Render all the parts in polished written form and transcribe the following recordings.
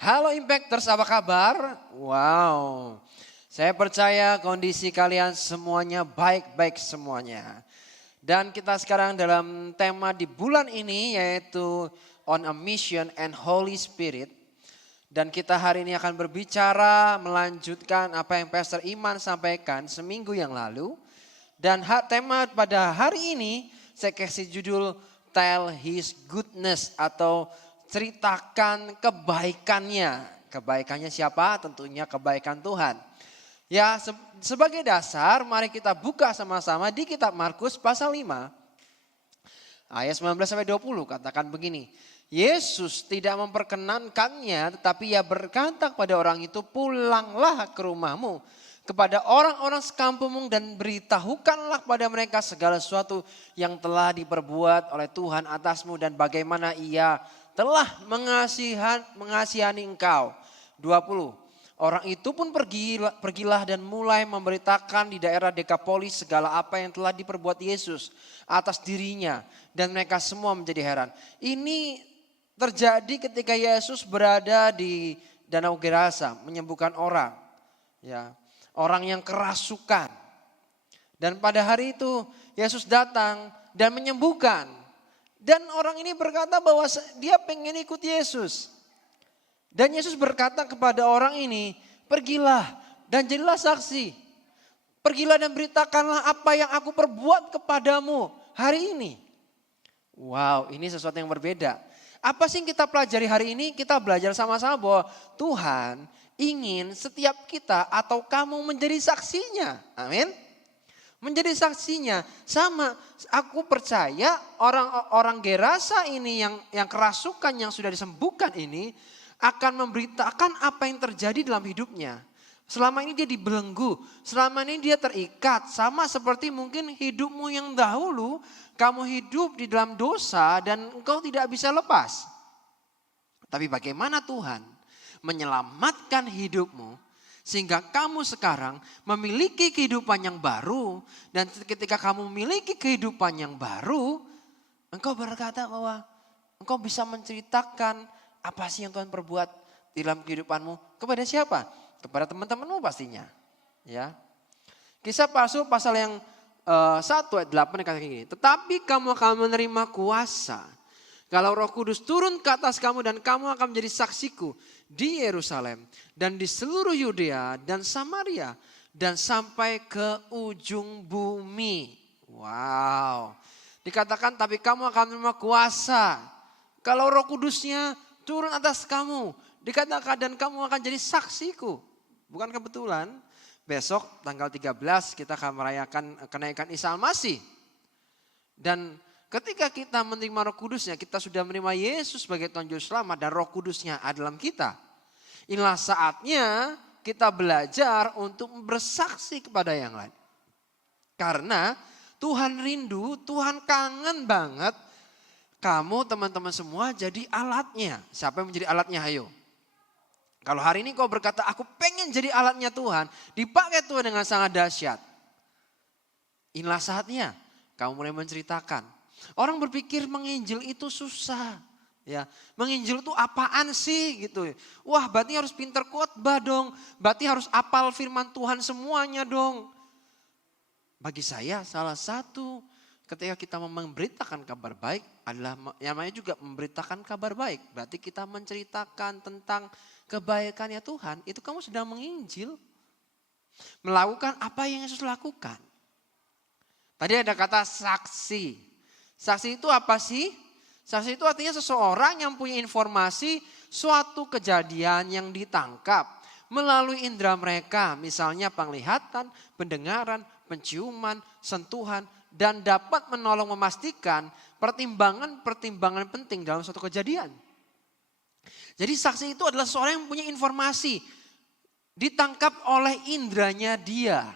Halo Impactors, apa kabar? Wow, saya percaya kondisi kalian semuanya baik-baik semuanya. Dan kita sekarang dalam tema di bulan ini yaitu On a Mission and Holy Spirit. Dan kita hari ini akan berbicara melanjutkan apa yang Pastor Iman sampaikan seminggu yang lalu. Dan tema pada hari ini saya kasih judul Tell His Goodness atau ceritakan kebaikannya. Kebaikannya siapa? Tentunya kebaikan Tuhan. Ya, sebagai dasar mari kita buka sama-sama di kitab Markus pasal 5 ayat 19 sampai 20 katakan begini. Yesus tidak memperkenankannya tetapi ia berkata kepada orang itu, pulanglah ke rumahmu kepada orang-orang sekampungmu dan beritahukanlah kepada mereka segala sesuatu yang telah diperbuat oleh Tuhan atasmu dan bagaimana ia telah mengasihani engkau. 20. Orang itu pun pergilah dan mulai memberitakan di daerah Dekapolis segala apa yang telah diperbuat Yesus atas dirinya. Dan mereka semua menjadi heran. Ini terjadi ketika Yesus berada di Danau Gerasa menyembuhkan orang. Ya, orang yang kerasukan. Dan pada hari itu Yesus datang dan menyembuhkan. Dan orang ini berkata bahwa dia pengen ikut Yesus. Dan Yesus berkata kepada orang ini, pergilah dan jadilah saksi. Pergilah dan beritakanlah apa yang aku perbuat kepadamu hari ini. Wow, ini sesuatu yang berbeda. Apa sih yang kita pelajari hari ini? Kita belajar sama-sama bahwa Tuhan ingin setiap kita atau kamu menjadi saksinya. Amin. Menjadi saksinya. Sama, aku percaya orang-orang Gerasa ini yang kerasukan yang sudah disembuhkan ini akan memberitakan apa yang terjadi dalam hidupnya. Selama ini dia dibelenggu, selama ini dia terikat. Sama seperti mungkin hidupmu yang dahulu, kamu hidup di dalam dosa dan engkau tidak bisa lepas. Tapi bagaimana Tuhan menyelamatkan hidupmu sehingga kamu sekarang memiliki kehidupan yang baru. Dan ketika kamu memiliki kehidupan yang baru, engkau berkata bahwa engkau bisa menceritakan apa sih yang Tuhan perbuat di dalam kehidupanmu. Kepada siapa? Kepada teman-temanmu pastinya. Ya. Kisah Rasul pasal yang 1 ayat 8 kata gini. Tetapi kamu akan menerima kuasa kalau Roh Kudus turun ke atas kamu dan kamu akan menjadi saksiku di Yerusalem dan di seluruh Yudea dan Samaria dan sampai ke ujung bumi. Wow. Dikatakan tapi kamu akan menerima kuasa kalau Roh Kudusnya turun atas kamu. Dikatakan dan kamu akan jadi saksiku. Bukan kebetulan besok tanggal 13 kita akan merayakan kenaikan Isa Al-Masih. Dan ketika kita menerima Roh Kudusnya, kita sudah menerima Yesus sebagai Tuhan Juru Selamat dan Roh Kudusnya ada dalam kita. Inilah saatnya kita belajar untuk bersaksi kepada yang lain. Karena Tuhan rindu, Tuhan kangen banget kamu teman-teman semua jadi alatnya. Siapa yang menjadi alatnya? Ayo. Kalau hari ini kau berkata aku pengen jadi alatnya Tuhan, dipakai Tuhan dengan sangat dahsyat. Inilah saatnya kamu mulai menceritakan. Orang berpikir menginjil itu susah. Ya, menginjil itu apaan sih gitu. Wah, berarti harus pinter khotbah dong. Berarti harus apal firman Tuhan semuanya dong. Bagi saya salah satu ketika kita memberitakan kabar baik adalah yang namanya juga memberitakan kabar baik. Berarti kita menceritakan tentang kebaikannya Tuhan. Itu kamu sedang menginjil. Melakukan apa yang Yesus lakukan. Tadi ada kata saksi. Saksi itu apa sih? Saksi itu artinya seseorang yang punya informasi suatu kejadian yang ditangkap melalui indera mereka. Misalnya penglihatan, pendengaran, penciuman, sentuhan. Dan dapat menolong memastikan pertimbangan-pertimbangan penting dalam suatu kejadian. Jadi saksi itu adalah seorang yang punya informasi. Ditangkap oleh indranya dia.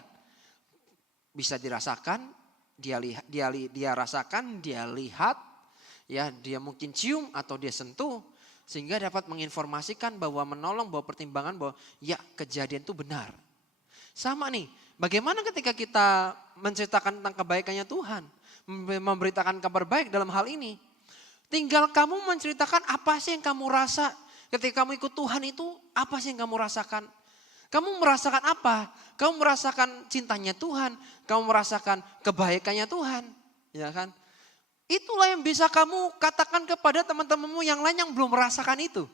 Bisa dirasakan. Dia rasakan, dia lihat, ya dia mungkin cium atau dia sentuh sehingga dapat menginformasikan bahwa menolong bahwa pertimbangan bahwa ya kejadian itu benar. Sama nih, bagaimana ketika kita menceritakan tentang kebaikannya Tuhan, memberitakan kabar baik dalam hal ini. Tinggal kamu menceritakan apa sih yang kamu rasa Ketika kamu ikut Tuhan itu apa sih yang kamu rasakan? Kamu merasakan apa? Kamu merasakan cintanya Tuhan, kamu merasakan kebaikannya Tuhan, ya kan? Itulah yang bisa kamu katakan kepada teman-temanmu yang lain yang belum merasakan itu.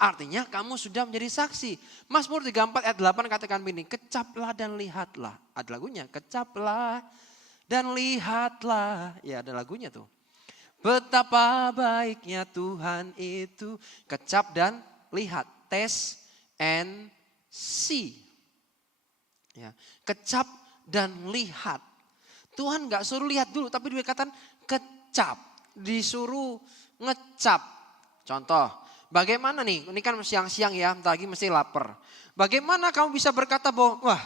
Artinya kamu sudah menjadi saksi. Mazmur 34 ayat 8 katakan begini, kecaplah dan lihatlah. Ada lagunya, kecaplah dan lihatlah. Ya ada lagunya tuh. Betapa baiknya Tuhan itu. Kecap dan lihat, taste and see. Ya, kecap dan lihat. Tuhan gak suruh lihat dulu, tapi dia katakan kecap. Disuruh ngecap. Contoh, bagaimana nih, ini kan siang-siang ya, bentar lagi mesti lapar. Bagaimana kamu bisa berkata bahwa, wah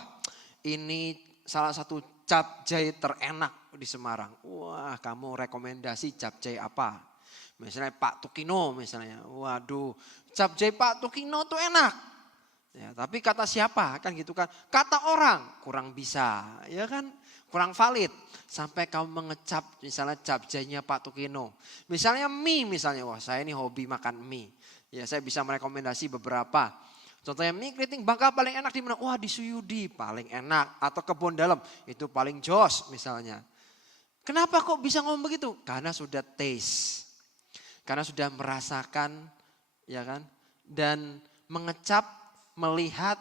ini salah satu capcay terenak di Semarang. Wah kamu rekomendasi capcay apa? Misalnya Pak Tukino misalnya. Waduh capcay Pak Tukino tuh enak. Ya, tapi kata siapa kan gitu kan. Kata orang kurang bisa ya kan. Kurang valid. Sampai kamu mengecap misalnya capcaynya Pak Tukino. Misalnya mie misalnya. Wah saya ini hobi makan mie. Ya saya bisa merekomendasi beberapa. Contohnya mie keriting Bangka paling enak di mana? Wah di Suyudi paling enak. Atau Kebon Dalam itu paling jos misalnya. Kenapa kok bisa ngomong begitu? Karena sudah taste. Karena sudah merasakan ya kan. Dan mengecap, melihat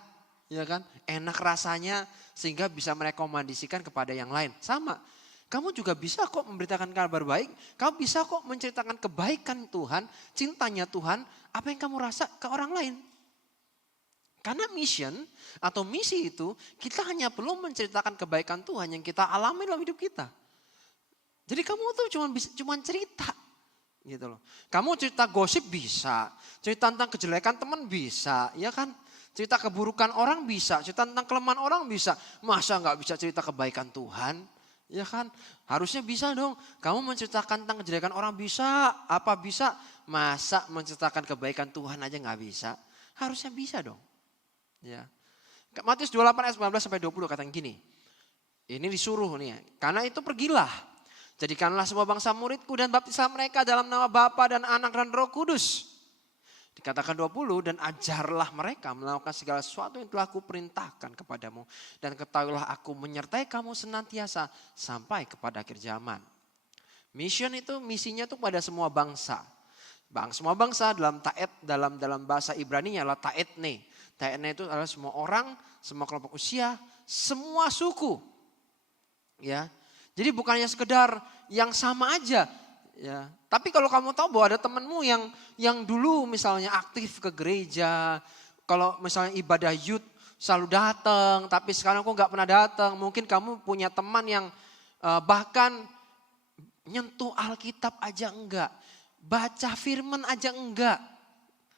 ya kan. Enak rasanya sehingga bisa merekomendasikan kepada yang lain. Sama. Kamu juga bisa kok memberitakan kabar baik. Kamu bisa kok menceritakan kebaikan Tuhan, cintanya Tuhan. Apa yang kamu rasa ke orang lain. Karena mission atau misi itu kita hanya perlu menceritakan kebaikan Tuhan yang kita alami dalam hidup kita. Jadi kamu tuh cuma cerita gitu loh. Kamu cerita gosip bisa, cerita tentang kejelekan teman bisa, ya kan? Cerita keburukan orang bisa, cerita tentang kelemahan orang bisa. Masa nggak bisa cerita kebaikan Tuhan? Ya kan? Harusnya bisa dong. Kamu menceritakan tentang kejelekan orang bisa, apa bisa? Masa menceritakan kebaikan Tuhan aja nggak bisa? Harusnya bisa dong. Ya. Matius 28 ayat 19 sampai 20 katakan gini. Ini disuruh nih ya. Karena itu pergilah. Jadikanlah semua bangsa muridku dan baptislah mereka dalam nama Bapa dan Anak dan Roh Kudus. Dikatakan 20 dan ajarlah mereka melakukan segala sesuatu yang telah kuperintahkan kepadamu. Dan ketahuilah aku menyertai kamu senantiasa sampai kepada akhir zaman. Mission itu misinya tuh pada semua bangsa. Semua bangsa dalam taet dalam bahasa Ibrani adalah taetne. Taetne itu adalah semua orang, semua kelompok usia, semua suku. Ya. Jadi bukannya sekedar yang sama aja. Ya. Tapi kalau kamu tahu bahwa ada temanmu yang dulu misalnya aktif ke gereja. Kalau misalnya ibadah youth selalu datang. Tapi sekarang kok gak pernah datang. Mungkin kamu punya teman yang bahkan nyentuh Alkitab aja enggak. Baca firman aja enggak.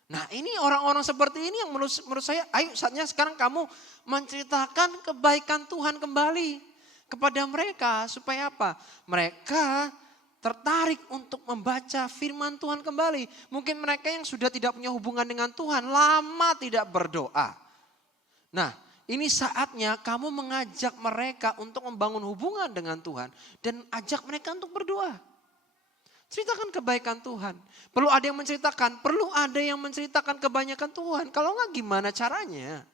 Nah ini orang-orang seperti ini yang menurut saya, ayo saatnya sekarang kamu menceritakan kebaikan Tuhan kembali kepada mereka. Supaya apa? Mereka tertarik untuk membaca firman Tuhan kembali. Mungkin mereka yang sudah tidak punya hubungan dengan Tuhan, lama tidak berdoa. Nah ini saatnya kamu mengajak mereka untuk membangun hubungan dengan Tuhan. Dan ajak mereka untuk berdoa. Ceritakan kebaikan Tuhan. Perlu ada yang menceritakan, perlu ada yang menceritakan kebanyakan Tuhan. Kalau enggak gimana caranya?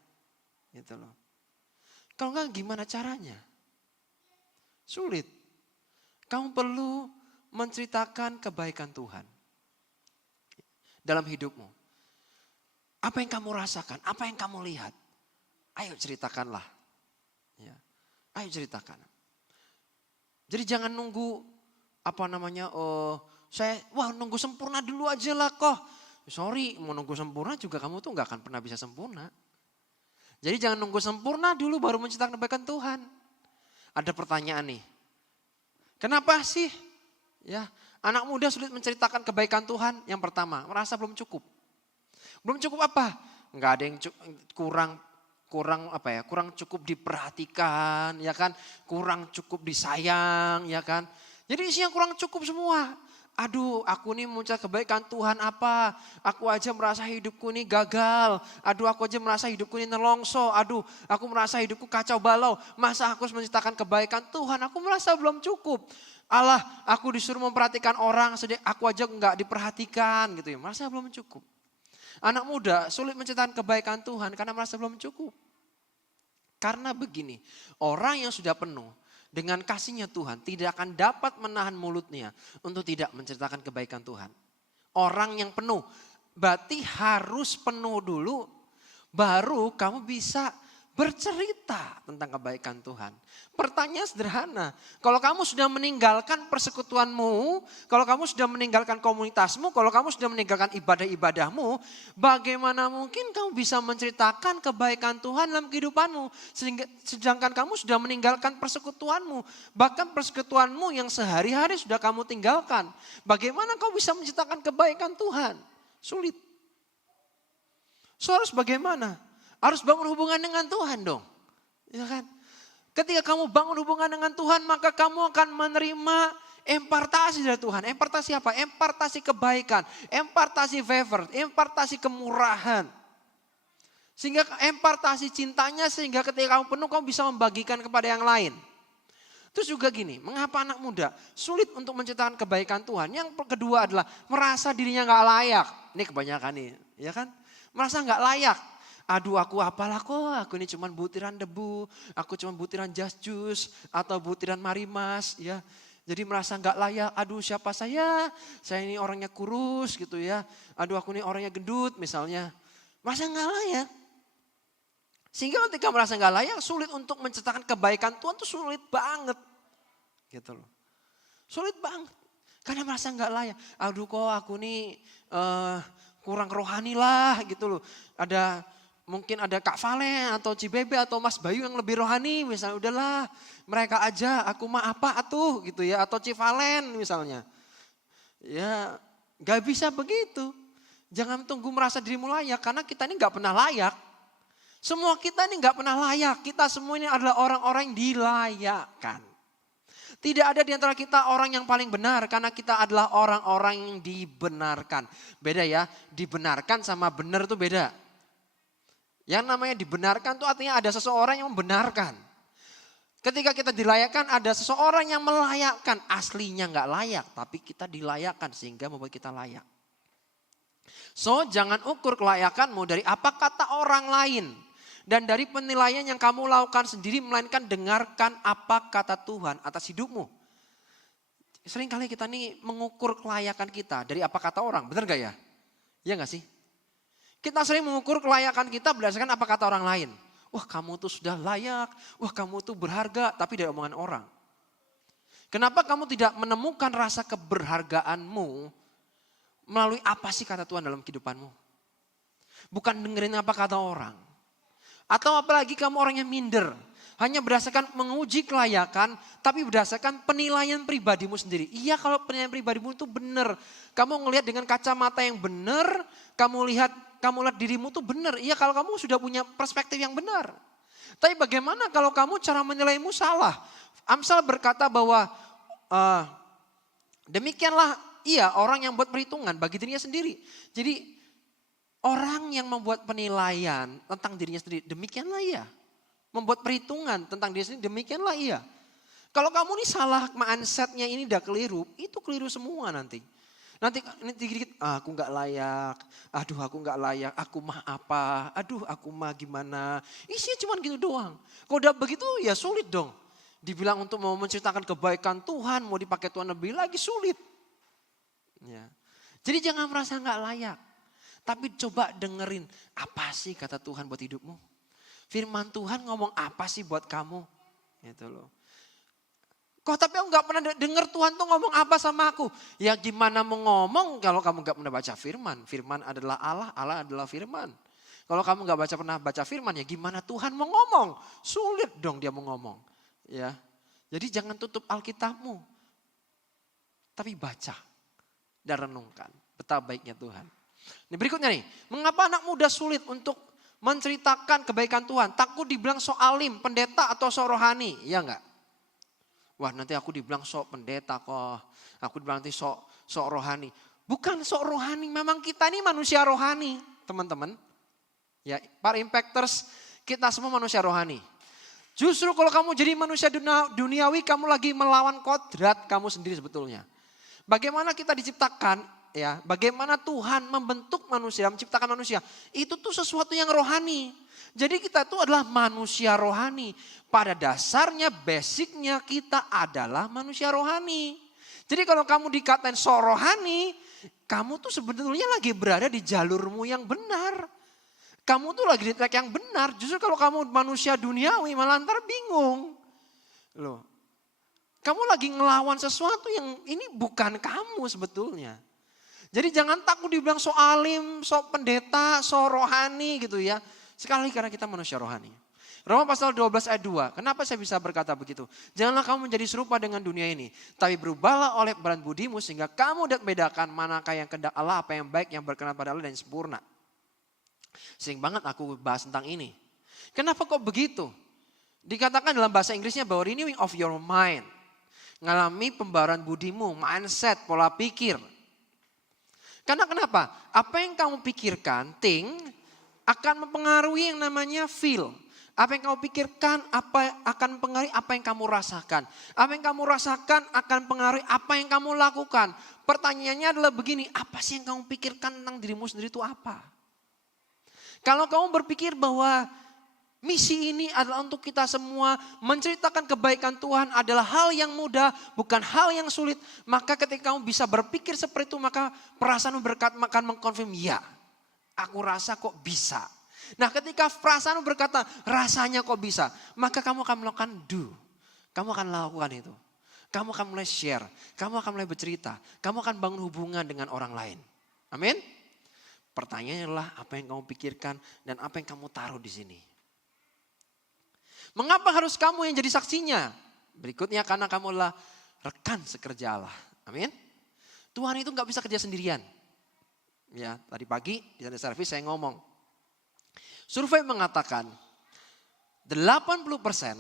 Gitu loh. Kalau enggak gimana caranya? Sulit. Kamu perlu menceritakan kebaikan Tuhan dalam hidupmu. Apa yang kamu rasakan? Apa yang kamu lihat? Ayo ceritakanlah. Ya. Ayo ceritakan. Jadi jangan nunggu nunggu sempurna dulu aja lah kok. Sorry, mau nunggu sempurna juga kamu tuh gak akan pernah bisa sempurna. Jadi jangan nunggu sempurna dulu baru menceritakan kebaikan Tuhan. Ada pertanyaan nih. Kenapa sih ya anak muda sulit menceritakan kebaikan Tuhan? Yang pertama, merasa belum cukup. Belum cukup apa? Enggak ada yang kurang cukup diperhatikan, ya kan? Kurang cukup disayang, ya kan? Jadi isinya kurang cukup semua. Aduh aku nih menceritakan kebaikan Tuhan apa. Aku aja merasa hidupku ini gagal. Aduh aku aja merasa hidupku ini nelongso. Aduh aku merasa hidupku kacau balau. Masa aku harus menceritakan kebaikan Tuhan. Aku merasa belum cukup. Allah aku disuruh memperhatikan orang. Aku aja enggak diperhatikan gitu ya. Merasa belum cukup. Anak muda sulit menceritakan kebaikan Tuhan karena merasa belum cukup. Karena begini, orang yang sudah penuh dengan kasihnya Tuhan tidak akan dapat menahan mulutnya untuk tidak menceritakan kebaikan Tuhan. Orang yang penuh, berarti harus penuh dulu, baru kamu bisa bercerita tentang kebaikan Tuhan. Pertanyaan sederhana, kalau kamu sudah meninggalkan persekutuanmu, kalau kamu sudah meninggalkan komunitasmu, kalau kamu sudah meninggalkan ibadah-ibadahmu, bagaimana mungkin kamu bisa menceritakan kebaikan Tuhan dalam kehidupanmu? Sedangkan kamu sudah meninggalkan persekutuanmu, bahkan persekutuanmu yang sehari-hari sudah kamu tinggalkan. Bagaimana kamu bisa menceritakan kebaikan Tuhan? Sulit. So harus bagaimana? Harus bangun hubungan dengan Tuhan dong. Ya kan? Ketika kamu bangun hubungan dengan Tuhan, maka kamu akan menerima impartasi dari Tuhan. Impartasi apa? Impartasi kebaikan, impartasi favor, impartasi kemurahan. Sehingga impartasi cintanya, sehingga ketika kamu penuh, kamu bisa membagikan kepada yang lain. Terus juga gini, mengapa anak muda sulit untuk menceritakan kebaikan Tuhan? Yang kedua adalah merasa dirinya gak layak. Ini kebanyakan nih, ya kan? Merasa gak layak. Aduh aku apalah kok, aku ini cuma butiran debu, aku cuma butiran just juice atau butiran marimas ya. Jadi merasa nggak layak, aduh siapa saya ini orangnya kurus gitu ya. Aduh aku ini orangnya gendut misalnya. Merasa nggak layak. Sehingga ketika merasa nggak layak, sulit untuk menceritakan kebaikan Tuhan tuh sulit banget. Gitu loh. Sulit banget. Karena merasa nggak layak. Aduh kok aku ini kurang rohani lah gitu loh. Mungkin ada Kak Valen atau Cibebe atau Mas Bayu yang lebih rohani misalnya. Udahlah mereka aja, aku mah apa atuh gitu ya. Atau Civalen misalnya. Ya gak bisa begitu. Jangan tunggu merasa dirimu layak karena kita ini gak pernah layak. Semua kita ini gak pernah layak. Kita semua ini adalah orang-orang yang dilayakkan. Tidak ada di antara kita orang yang paling benar karena kita adalah orang-orang yang dibenarkan. Beda ya, dibenarkan sama benar itu beda. Yang namanya dibenarkan itu artinya ada seseorang yang membenarkan. Ketika kita dilayakkan ada seseorang yang melayakkan. Aslinya gak layak tapi kita dilayakkan sehingga membuat kita layak. So jangan ukur kelayakanmu dari apa kata orang lain. Dan dari penilaian yang kamu lakukan sendiri melainkan dengarkan apa kata Tuhan atas hidupmu. Seringkali kita nih mengukur kelayakan kita dari apa kata orang. Benar gak ya? Iya gak sih? Kita sering mengukur kelayakan kita berdasarkan apa kata orang lain. Wah kamu tuh sudah layak, wah kamu tuh berharga, tapi dari omongan orang. Kenapa kamu tidak menemukan rasa keberhargaanmu melalui apa sih kata Tuhan dalam kehidupanmu? Bukan dengerin apa kata orang. Atau apalagi kamu orang yang minder. Hanya berdasarkan menguji kelayakan, tapi berdasarkan penilaian pribadimu sendiri. Iya kalau penilaian pribadimu itu benar. Kamu ngelihat dengan kacamata yang benar, kamu lihat dirimu tuh benar. Iya kalau kamu sudah punya perspektif yang benar. Tapi bagaimana kalau kamu cara menilaimu salah? Amsal berkata bahwa demikianlah ia orang yang buat perhitungan bagi dirinya sendiri. Jadi orang yang membuat penilaian tentang dirinya sendiri, demikianlah ia. Membuat perhitungan tentang diri sendiri, demikianlah ia. Kalau kamu ini salah mindsetnya ini udah keliru, itu keliru semua nanti. Nanti dikit-dikit, aku gak layak, aduh aku gak layak, aku mah apa, aduh aku mah gimana. Isinya cuma gitu doang. Kalau udah begitu ya sulit dong. Dibilang untuk mau menceritakan kebaikan Tuhan, mau dipakai Tuhan lebih lagi sulit. Ya. Jadi jangan merasa gak layak. Tapi coba dengerin, apa sih kata Tuhan buat hidupmu? Firman Tuhan ngomong apa sih buat kamu? Gitu loh. Kok tapi aku gak pernah dengar Tuhan tuh ngomong apa sama aku? Ya gimana mau ngomong kalau kamu gak pernah baca firman? Firman adalah Allah, Allah adalah firman. Kalau kamu gak pernah baca firman ya gimana Tuhan mau ngomong? Sulit dong dia mau ngomong. Ya. Jadi jangan tutup Alkitabmu. Tapi baca dan renungkan betapa baiknya Tuhan. Ini berikutnya nih, mengapa anak muda sulit untuk menceritakan kebaikan Tuhan? Takut dibilang sok alim, pendeta atau sok rohani, iya enggak? Wah nanti aku dibilang sok pendeta kok, aku dibilang nanti sok rohani. Bukan sok rohani, memang kita ini manusia rohani teman-teman. Ya, para impactors kita semua manusia rohani. Justru kalau kamu jadi manusia duniawi, kamu lagi melawan kodrat kamu sendiri sebetulnya. Bagaimana kita diciptakan, ya, bagaimana Tuhan membentuk manusia, menciptakan manusia, itu tuh sesuatu yang rohani. Jadi kita itu adalah manusia rohani. Pada dasarnya, basicnya kita adalah manusia rohani. Jadi kalau kamu dikatain so rohani, kamu tuh sebetulnya lagi berada di jalurmu yang benar. Kamu tuh lagi di track yang benar. Justru kalau kamu manusia duniawi malah ntar bingung. Loh, kamu lagi ngelawan sesuatu yang ini bukan kamu sebetulnya. Jadi jangan takut dibilang so alim, so pendeta, so rohani gitu ya. Sekali karena kita manusia rohani. Roma pasal 12 ayat 2. Kenapa saya bisa berkata begitu? Janganlah kamu menjadi serupa dengan dunia ini. Tapi berubahlah oleh kebenaran budimu sehingga kamu dapat membedakan manakah yang kehendak Allah, apa yang baik, yang berkenan pada Allah dan yang sempurna. Sering banget aku bahas tentang ini. Kenapa kok begitu? Dikatakan dalam bahasa Inggrisnya bahwa renewing of your mind. Ngalami pembaruan budimu, mindset, pola pikir. Karena kenapa? Apa yang kamu pikirkan, think, akan mempengaruhi yang namanya feel. Apa yang kamu pikirkan akan mempengaruhi apa yang kamu rasakan. Apa yang kamu rasakan akan mempengaruhi apa yang kamu lakukan. Pertanyaannya adalah begini, apa sih yang kamu pikirkan tentang dirimu sendiri itu apa? Kalau kamu berpikir bahwa misi ini adalah untuk kita semua, menceritakan kebaikan Tuhan adalah hal yang mudah, bukan hal yang sulit. Maka ketika kamu bisa berpikir seperti itu, maka perasaanmu akan mengkonfirm, ya, aku rasa kok bisa. Nah ketika perasaanmu berkata, rasanya kok bisa, maka kamu akan melakukan do. Kamu akan lakukan itu. Kamu akan mulai share, kamu akan mulai bercerita, kamu akan bangun hubungan dengan orang lain. Amin. Pertanyaannya adalah apa yang kamu pikirkan dan apa yang kamu taruh di sini. Mengapa harus kamu yang jadi saksinya? Berikutnya karena kamu adalah rekan sekerja Allah. Amin. Tuhan itu gak bisa kerja sendirian. Ya, tadi pagi di Sunday Service saya ngomong. Survei mengatakan 80%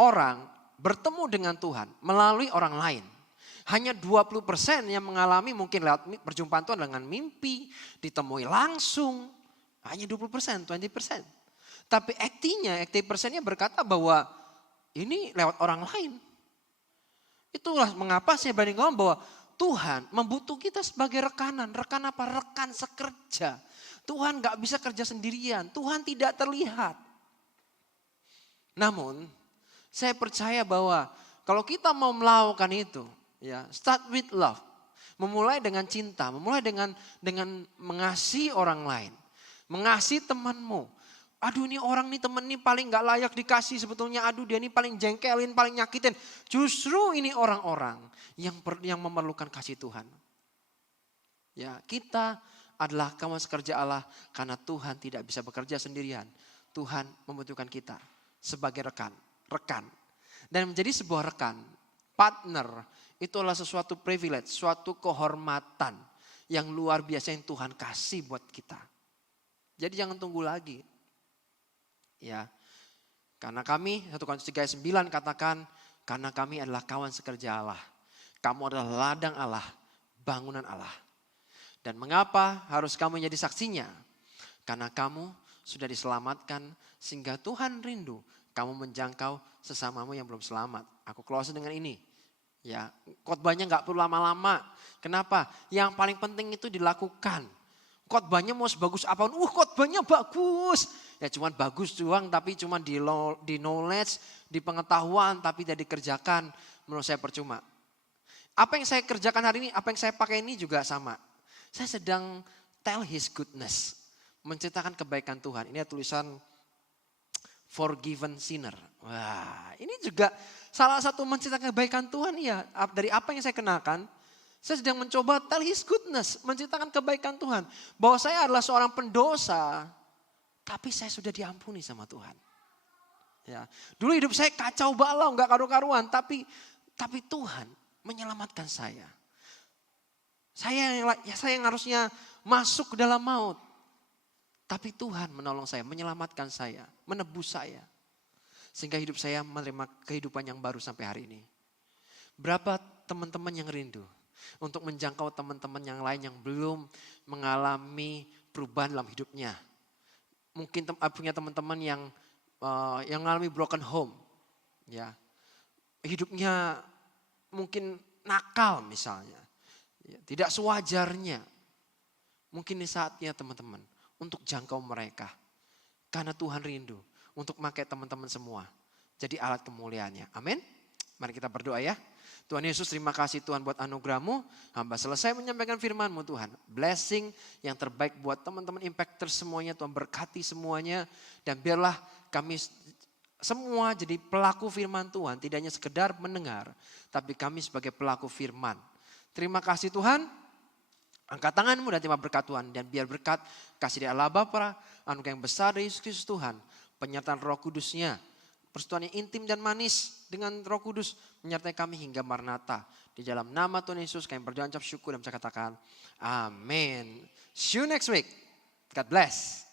orang bertemu dengan Tuhan melalui orang lain. Hanya 20% yang mengalami mungkin lewat perjumpaan Tuhan dengan mimpi, ditemui langsung. Hanya 20%, 20%. Tapi 80% berkata bahwa ini lewat orang lain. Itulah mengapa saya berani ngomong bahwa Tuhan membutuhkan kita sebagai rekanan. Rekan apa? Rekan sekerja. Tuhan gak bisa kerja sendirian. Tuhan tidak terlihat. Namun saya percaya bahwa kalau kita mau melakukan itu, ya, start with love. Memulai dengan cinta, memulai dengan mengasihi orang lain. Mengasihi temanmu. Aduh ini orang nih temen nih paling gak layak dikasih sebetulnya. Aduh dia ini paling jengkelin, paling nyakitin. Justru ini orang-orang yang memerlukan kasih Tuhan. Ya, kita adalah kawan sekerja Allah karena Tuhan tidak bisa bekerja sendirian. Tuhan membutuhkan kita sebagai rekan. Dan menjadi sebuah rekan, partner, itu adalah sesuatu privilege, suatu kehormatan yang luar biasa yang Tuhan kasih buat kita. Jadi jangan tunggu lagi. Ya, karena kami, 1 Korintus 3:9 katakan, karena kami adalah kawan sekerja Allah. Kamu adalah ladang Allah, bangunan Allah. Dan mengapa harus kamu menjadi saksinya? Karena kamu sudah diselamatkan sehingga Tuhan rindu kamu menjangkau sesamamu yang belum selamat. Aku close dengan ini. Ya, khotbahnya gak perlu lama-lama. Kenapa? Yang paling penting itu dilakukan. Khotbahnya mau sebagus apapun, khotbahnya bagus. Ya cuman bagus doang tapi cuman di knowledge, di pengetahuan tapi tidak dikerjakan. Menurut saya percuma. Apa yang saya kerjakan hari ini, apa yang saya pakai ini juga sama. Saya sedang tell his goodness. Menceritakan kebaikan Tuhan. Ini tulisan forgiven sinner. Wah ini juga salah satu menceritakan kebaikan Tuhan ya. Dari apa yang saya kenalkan. Saya sedang mencoba tell his goodness, menceritakan kebaikan Tuhan. Bahwa saya adalah seorang pendosa, tapi saya sudah diampuni sama Tuhan. Ya, dulu hidup saya kacau balau, nggak karu-karuan, tapi Tuhan menyelamatkan saya. Saya yang harusnya masuk ke dalam maut, tapi Tuhan menolong saya, menyelamatkan saya, menebus saya, sehingga hidup saya menerima kehidupan yang baru sampai hari ini. Berapa teman-teman yang rindu untuk menjangkau teman-teman yang lain yang belum mengalami perubahan dalam hidupnya. Mungkin punya teman-teman yang mengalami broken home. Ya. Hidupnya mungkin nakal misalnya. Ya, tidak sewajarnya. Mungkin ini saatnya teman-teman untuk jangkau mereka. Karena Tuhan rindu untuk pakai teman-teman semua. Jadi alat kemuliaannya. Amin. Mari kita berdoa ya. Tuhan Yesus, terima kasih Tuhan buat anugerah-Mu. Hamba selesai menyampaikan firman-Mu Tuhan. Blessing yang terbaik buat teman-teman impactor semuanya. Tuhan berkati semuanya. Dan biarlah kami semua jadi pelaku firman Tuhan. Tidak hanya sekedar mendengar. Tapi kami sebagai pelaku firman. Terima kasih Tuhan. Angkat tanganmu dan terima berkat Tuhan. Dan biar berkat kasih dari Allah Bapa, anugerah yang besar dari Yesus Kristus Tuhan. Penyertaan Roh Kudus-Nya. Persekutuan yang intim dan manis dengan Roh Kudus. Menyertai kami hingga Maranatha. Di dalam nama Tuhan Yesus kami berdoa ucap syukur dan bisa katakan amin. See you next week. God bless.